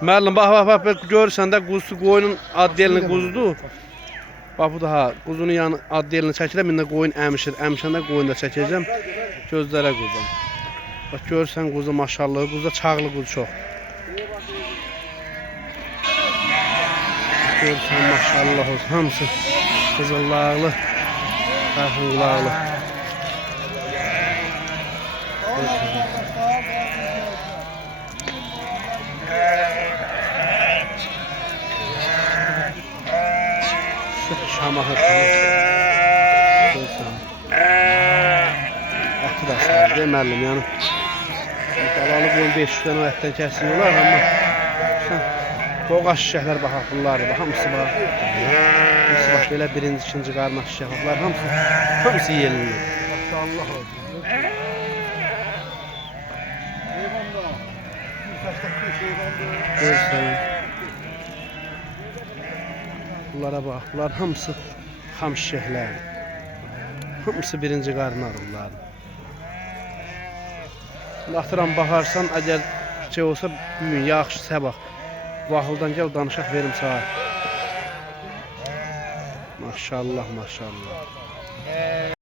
Müəllim bax görürsən də quzusu qoyunun addelini quzudur. Bax bu daha quzunun yanı addelini çəkirəm, indi qoyun əmişir. Əmişəndə qoyunu da çəkəcəm. Gözlərə quzum. Bax görürsən quzu maşallah, quzuda çağlı quzu çox. Görürsən maşallah olsun, hamısı qızıllaqlı, qahınqulaqlı. Şamahı eti da sağır deməliyim yani. Dalalı qoyun 500 dənə ətdən kəsiyorlar amma boğaz şişəklər baxaq bunlar da hamısı bax. Hamısı bax belə birinci, ikinci qarmaq şişəklər hamısı yeliniyor. Maşallah olsun. Görürsən. Bunlara bax, bunlar hamısı xam şişəklər. Hamısı birinci qarnar bunlar. Latıram baxarsan, əgər şey olsa, bugün yaxşı səbah. Vaxıldan gəl danışaq verim saat. Maşallah, maşallah.